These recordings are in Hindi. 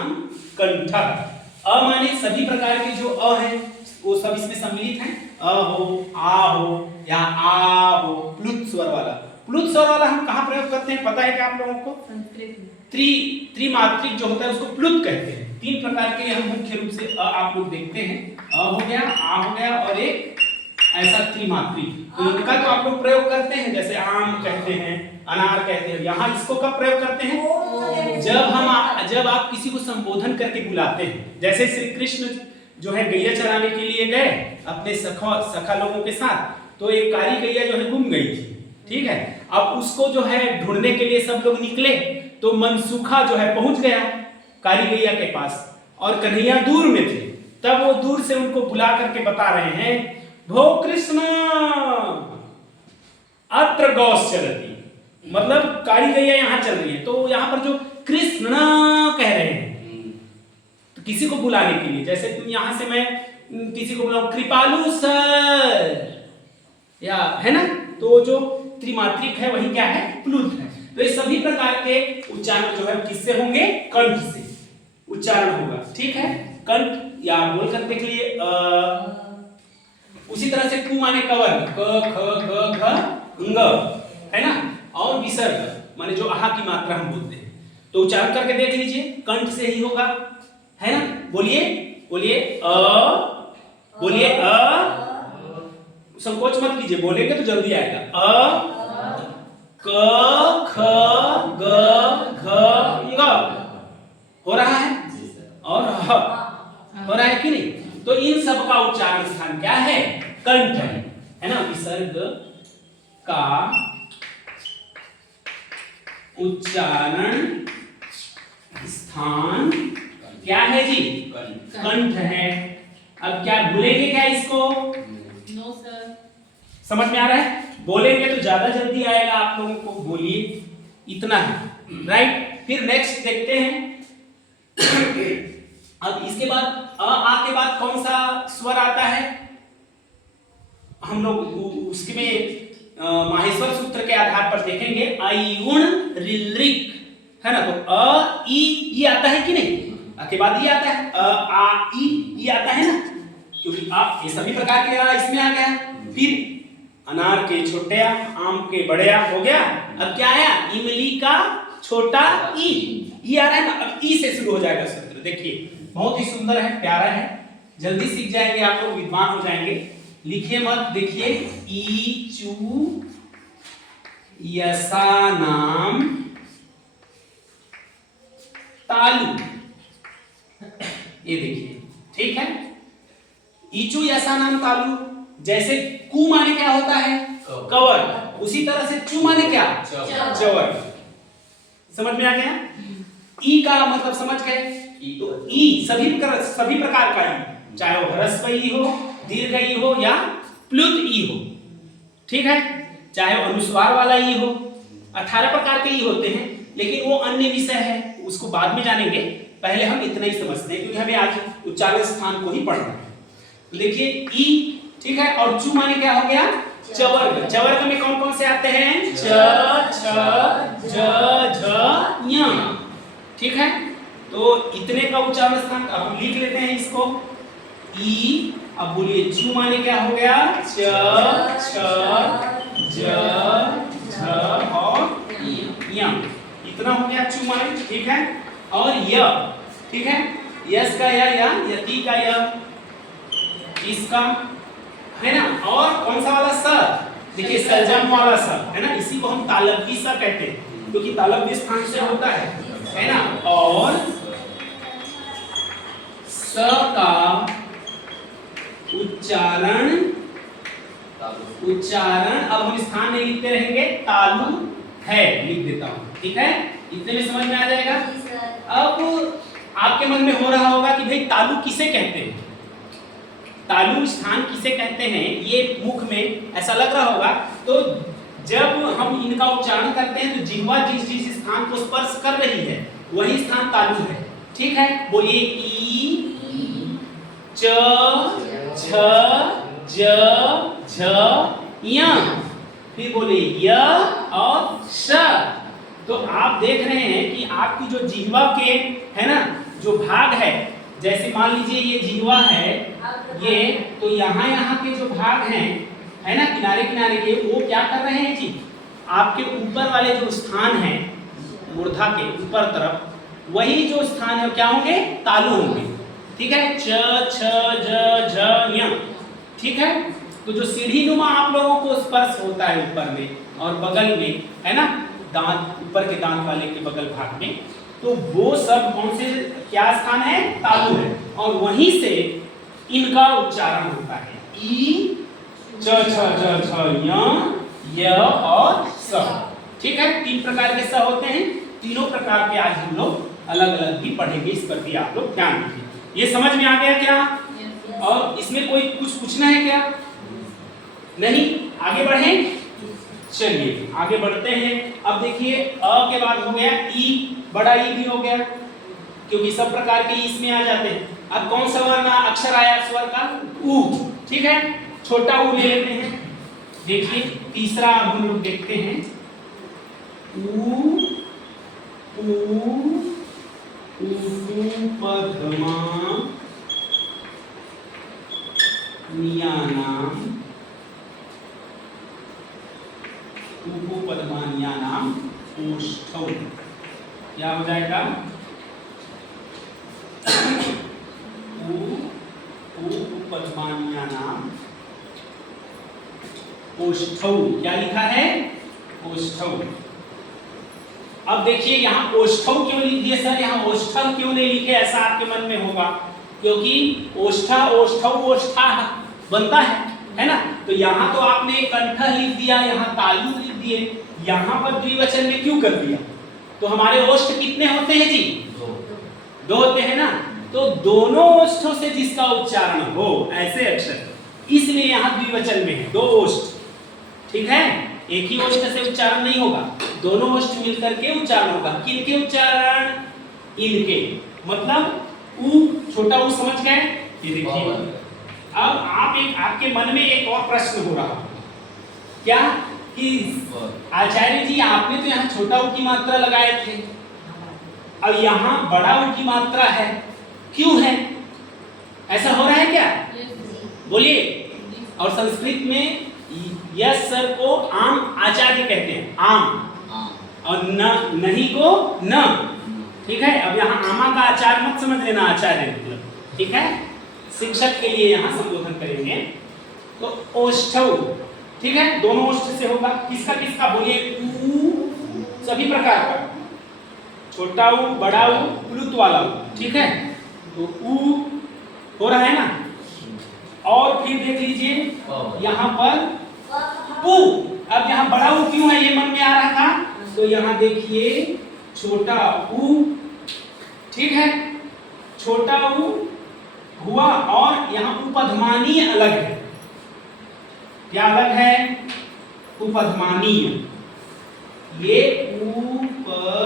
नाम कंठ। अ माने सभी प्रकार के जो अ हैं वो सब इसमें सम्मिलित हैं। अ हो, आ हो या आ हो, प्लुत स्वर वाला। प्लुत स्वर वाला हम कहाँ प्रयोग करते हैं पता है क्या आप लोगों को? संस्कृत में त्रिमात्रिक जो होता है उसको प्लुत कहते हैं। तीन प्रकार के हम मुख्य रूप से आप लोग देखते हैं। अ हो गया, आ हो गया और एक ऐसा त्रिमात्रिक। तो इनका तो आप लोग प्रयोग करते हैं, जैसे आम कहते हैं, अनार कहते हैं। यहाँ इसको कब प्रयोग करते हैं? जब आप किसी को संबोधन करके बुलाते हैं। जैसे श्री कृष्ण जो है गैया चराने के लिए गए अपने सखा लोगों के साथ, तो एक कारी गैया जो है गुम गई थी। ठीक है, अब उसको जो है ढूंढने के लिए सब लोग निकले, तो मनसूखा जो है पहुंच गया कारी गैया के पास और कन्हैया दूर में थे। तब वो दूर से उनको बुला करके बता रहे हैं, भो कृष्ण अत्र गौस चलती, मतलब कारी गैया यहाँ चल रही है। तो यहाँ पर जो कृष्ण कह रहे हैं तो किसी को बुलाने के लिए, जैसे तुम यहाँ से मैं किसी को बुलाऊं कृपालु सर या है ना, तो जो त्रिमात्रिक है वही क्या है? प्लुत है। तो ये सभी प्रकार के उच्चारण जो है किससे होंगे? कंठ से उच्चारण होगा। ठीक है, कंठ या बोल कर देख लिए। उसी तरह से कु माने कवर, क ख ग घ ng है ना, और विसर्ग माने जो आहा की मात्रा हम बोलते हैं। तो उच्चारण करके देख लीजिए, कंठ से ही होगा, है ना। बोलिए बोलिए अ, बोलिए अ, संकोच मत कीजिए, बोलेंगे तो जल्दी आएगा। अ क ख ग घ ng हो रहा है और ह हो रहा है कि नहीं? तो इन सब का उच्चारण स्थान क्या है? कंठ है ना। विसर्ग का उच्चारण स्थान क्या है जी? कंठ है। अब क्या भूलेंगे क्या इसको? No sir. समझ में आ रहा है? बोलेंगे तो ज्यादा जल्दी आएगा आप लोगों को। बोलिए, इतना है, राइट। फिर नेक्स्ट देखते हैं। अब इसके बाद आ के बाद कौन सा स्वर आता है? हम लोग उसमें माहेश्वर सूत्र के आधार पर देखेंगे। अयुण रिलृक है ना, तो अ ई ये आता है कि नहीं? आ के बाद ये आता है, अ आ ई ये आता है ना, क्योंकि आप ये सभी प्रकार के आ इसमें आ गया। फिर अनार के छोटे आ, आम के बड़े आ हो गया। अब क्या आया? इमली का छोटा ई, ये आ रहा है ना। अब ई से शुरू हो जाएगा सूत्र। देखिए बहुत ही सुंदर है, प्यारा है, जल्दी सीख जाएंगे आप लोग, विद्वान हो जाएंगे। लिखिए मत, देखिए ई चू यसा नाम तालु, ये देखिए, ठीक है। ईचू ऐसा नाम तालु, जैसे कु माने क्या होता है? कवर। उसी तरह से चू माने क्या? चवर। समझ में आ गया? ई का मतलब समझ गए? तो ई सभी प्रकार का ई, चाहे वो ह्रस्व ई हो, दीर्घ ई हो या प्लुत ई हो, ठीक है, चाहे वो अनुस्वार वाला ई हो। 18 प्रकार के ई होते हैं, लेकिन वो अन्य विषय है, उसको बाद में जानेंगे। पहले हम इतना ही समझते हैं, क्योंकि हमें आज उच्चारण स्थान को ही पढ़ना है। तो देखिए ई, ठीक है, और चू माने क्या हो गया? चवर्ग। चवर्ग में कौन कौन से आते हैं? च, छ, ज, झ, ञ, ठीक है। तो इतने का उच्चारण स्थान अब हम लिख लेते हैं इसको। ई, अब बोलिए चू माने क्या हो गया? च, छ, ज, झ और य, इतना हो गया चू माने, ठीक है। और य, ठीक है, यस का या यति का या, इसका है ना। और कौन सा वाला स? देखिए सलजम वाला स है ना, इसी को हम तालव्य स कहते हैं, क्योंकि तालव्य स्थान से होता है ना। और स का उच्चारण अब हम स्थान नहीं लिखते रहेंगे, तालु है लिख देता हूं, ठीक है। इतने में समझ में आ जाएगा। अब आपके मन में हो रहा होगा कि भाई तालु किसे कहते हैं, तालु स्थान किसे कहते हैं, ये मुख में ऐसा लग रहा होगा। तो जब हम इनका उच्चारण करते हैं तो जिह्वा जिस स्थान को स्पर्श कर रही है वही स्थान तालु है, ठीक है। बोलिए ई, च, छ, ज, झ, य, फिर बोलिए य और श। तो आप देख रहे हैं कि आपकी जो जिह्वा के है ना जो भाग है, जैसे मान लीजिए ये जिह्वा है ये, तो यहाँ के जो भाग हैं है ना किनारे किनारे के, वो क्या कर रहे हैं जी, आपके ऊपर वाले जो स्थान है मूर्धा के ऊपर तरफ, वही जो स्थान है क्या होंगे, तालु होंगे। ठीक है, च छ ज झ य। ठीक है, तो जो सीढ़ी नुमा आप लोगों को स्पर्श होता है ऊपर में और बगल में, है ना, दांत ऊपर के दांत वाले के बगल भाग में, तो वो सब कौन से क्या स्थान है, तालु है, और वहीं से इनका उच्चारण होता है, ई च छ ज झ य और स। ठीक है, 3 प्रकार के स होते हैं, तीनों प्रकार के आज हम लोग अलग अलग भी पढ़ेंगे, इस पर भी आप लोग ध्यान दीजिए। ये समझ में आ गया क्या? और इसमें कोई कुछ पूछना है क्या? नहीं, आगे बढ़ें। चलिए आगे बढ़ते हैं। अब देखिए अ के बाद हो गया ई, बड़ा ई भी हो गया, क्योंकि सब प्रकार के इसमें आ जाते हैं। अब कौन सा वर्ण अक्षर आया स्वर का? उ। ठीक है, छोटा उ ले लेते हैं। देखिए तीसरा अब हम लोग देखते हैं, उ उ पद्मा नियानाम, पद्मानियानाम ओष्ठौ। क्या हो जाएगा? पद्मानियानाम ओष्ठौ। क्या लिखा है? ओष्ठौ। अब देखिए यहाँ ओष्ठौ क्यों लिख दिए सर, यहाँ ओष्ठम क्यों नहीं लिखे, ऐसा आपके मन में होगा, क्योंकि ओष्ठा ओष्ठौ ओष्ठा बनता है ना, तो यहाँ तो आपने कंठ लिख दिया, यहाँ तालु लिख दिए, यहाँ पर द्विवचन में क्यों कर दिया? तो हमारे ओष्ठ कितने होते हैं जी? 2 होते हैं ना, तो दोनों ओष्ठों से जिसका उच्चारण हो ऐसे अक्षर, इसलिए यहाँ द्विवचन में है, 2 ओष्ठ। ठीक है, एक ही ओष्ठ से उच्चारण नहीं होगा, दोनों ओष्ठ मिलकर के उच्चारण होगा। किनके उच्चारण? इनके, मतलब उ, छोटा उ समझ गए? ये देखिए, अब आपके मन में एक और प्रश्न हो रहा, क्या कि आचार्य जी आपने तो यहाँ छोटा उ की मात्रा लगाए थे, अब यहाँ बड़ा उ की मात्रा है, क्यों है? ऐसा हो रहा है क्या? बोलिए। और संस्कृत में यस सर को आम आचार्य कहते हैं, आम, और न नहीं को न। ठीक है, अब यहाँ आमा का आचार्य मत समझ लेना, आचार्य मतलब, ठीक है, शिक्षक के लिए यहाँ संबोधन करेंगे। तो ओष्ठौ, ठीक है, दोनों ओष्ठ से होगा, किसका किसका? बोलिए, उ सभी प्रकार का, छोटा उ, बड़ा उ, प्लुत वाला उ। ठीक है, तो उ हो रहा है ना, और फिर देख लीजिए यहाँ पर पू। अब यहाँ बड़ा उ क्यों है, ये मन में आ रहा था, तो यहाँ देखिए छोटा उ, ठीक है, छोटा उ हुआ, और यहाँ उपधमानीय अलग है। क्या अलग है? उपधमानीय, ये उपधमानीय।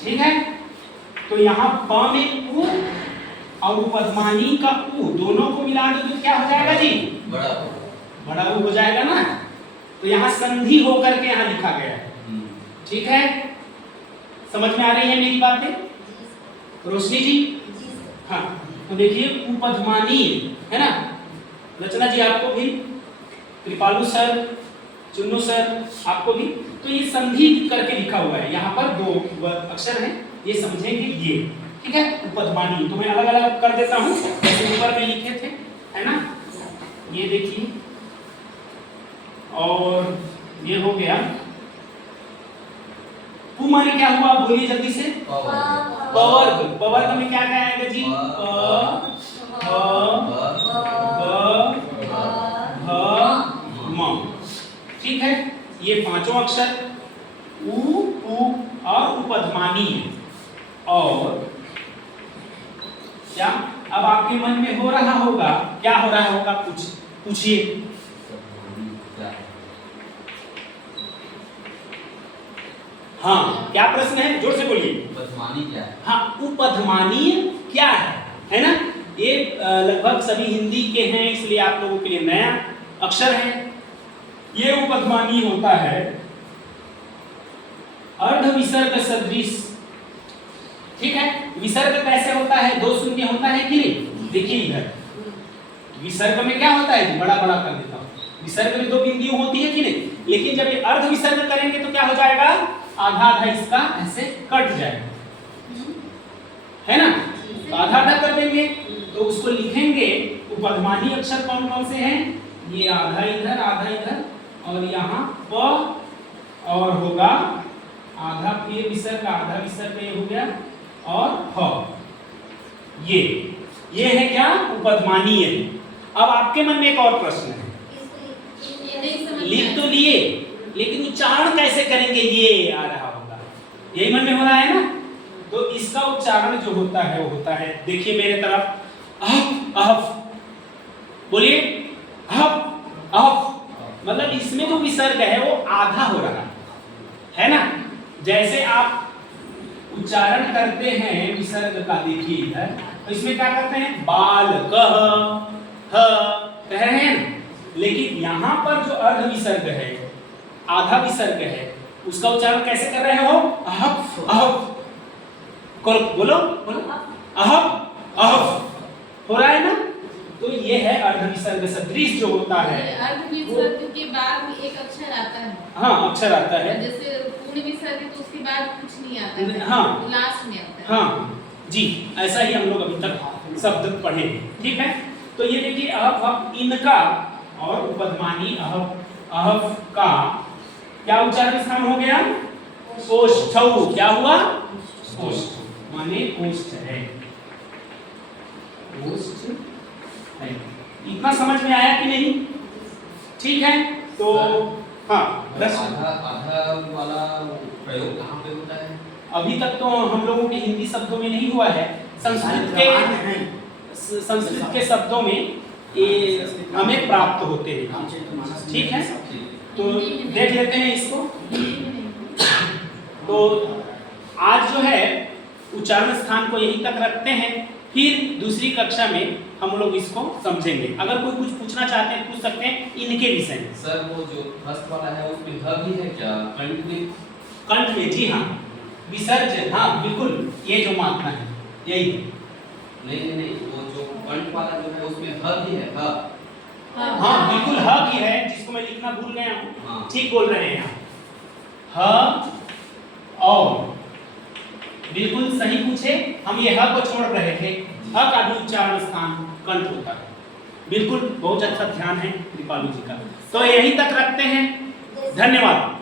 ठीक है, तो यहाँ प में उ और उपधमानी का उ दोनों को मिला दो तो क्या हो जाएगा जी? बड़ा उ हो जाएगा ना, तो यहाँ संधि होकर के यहाँ लिखा गया है। ठीक है, समझ में आ रही है मेरी बातें रोशनी जी? हाँ, तो देखिए उपधमानी है ना, रचना जी आपको भी, कृपालु सर, चुन्नू सर आपको भी, तो ये संधि करके लिखा हुआ है, यहाँ पर 2 अक्षर हैं, ये समझेंगे ये। ठीक है, उपधमानी तो मैं अलग अलग कर देता हूँ, जैसे ऊपर में लिखे थे, है ना, ये देखिए, और ये हो गया। पु माने क्या हुआ, बोलिए जल्दी से? पवर्ग। पवर्ग में क्या क्या आएगा जी? म। ठीक है, ये 5 अक्षर उ, उ और उपधमानी है। और क्या अब आपके मन में हो रहा होगा, क्या हो रहा होगा, पूछिए। हाँ, क्या प्रश्न है, जोर से बोलिए। उपधमानी क्या है? हाँ, उपधमानी क्या है ना, ये लगभग सभी हिंदी के हैं, इसलिए आप लोगों के लिए नया अक्षर है। ये उपधमानी होता है अर्ध विसर्ग सदृश। ठीक है, विसर्ग कैसे होता है? दो शून्य होता है कि नहीं? देखिए इधर विसर्ग में क्या होता है, बड़ा बड़ा कर देता हूं, विसर्ग में दो बिंदु होती है कि नहीं, लेकिन जब ये अर्ध विसर्ग करेंगे तो क्या हो जाएगा, आधा आधा इसका ऐसे कट जाएगा, है ना, तो आधा आधा कर देंगे तो उसको लिखेंगे। उपधमानी अक्षर कौन कौन से हैं, ये आधा इधर और यहाँ प, और होगा आधा फिर विसर्ग, आधा विसर्ग ये हो गया, और ह, ये है क्या, उपधमानीय। अब आपके मन में एक और प्रश्न है, लिख तो लिए लेकिन उच्चारण कैसे करेंगे, ये आ रहा होगा, यही मन में हो रहा है ना। तो इसका उच्चारण जो होता है वो होता है, देखिए मेरे तरफ, अहफ अहफ, बोलिए अहफ अहफ, मतलब इसमें जो विसर्ग है वो आधा हो रहा है ना। जैसे आप उच्चारण करते हैं विसर्ग का, देखिए इधर, तो इसमें क्या करते हैं, बाल कह रहे हैं, लेकिन यहाँ पर जो अर्ध विसर्ग है, आधा विसर्ग है, उसका उच्चारण कैसे कर रहे हो, अहफ अहफ, बोलो बोलो, अहफ अहफ हो रहा है ना। तो ये है अर्ध विसर्ग सदृश जो होता है। अर्ध विसर्ग के बाद भी एक अक्षर आता है। हाँ, अक्षर आता है, जैसे पूर्ण विसर्ग तो उसके बाद कुछ नहीं आता है, हाँ लास्ट में आता है। हाँ जी, ऐसा ही हम लोग अभी तक शब्द पढ़े, ठीक है। तो ये देखिए अहफ अहफ, इनका और उपधमानी अहफ अहफ का क्या उच्चारण स्थान हो गया, ओष्ठौ, क्या हुआ, ओष्ठ, माने ओष्ठ है, ओष्ठ है। इतना समझ में आया कि नहीं, ठीक है। तो हाँ, आधा वाला प्रयोग कहाँ पे होता है? अभी तक तो हम लोगों के हिंदी शब्दों में नहीं हुआ है, संस्कृत के शब्दों में ये हमें प्राप्त होते हैं, ठीक है। तो देख लेते हैं इसको। तो आज जो है उच्चारण स्थान को यहीं तक रखते हैं, फिर दूसरी कक्षा में हम लोग इसको समझेंगे। अगर कोई कुछ पूछना चाहते हैं पूछ सकते हैं इनके विषय में। सर वो जो फर्स्ट वाला है उसमें ह भी है क्या, कंठ में? कंठ में, जी हाँ, विसर्जन, हाँ बिल्कुल, ये जो मात्रा है यही है। नहीं, वो जो कंठ वाला जो है उसमें ह भी है, ह। हाँ बिल्कुल, ह भी है, जिसको मैं लिखना भूल गया हूँ, हाँ। ठीक बोल रहे हैं आप, ह और बिल्कुल सही पूछे, हम ये ह को छोड़ रहे थे, ह का भी उच्चारण स्थान कंठ होता है, बिल्कुल, बहुत अच्छा ध्यान है कृपालु जी का। तो यहीं तक रखते हैं, धन्यवाद।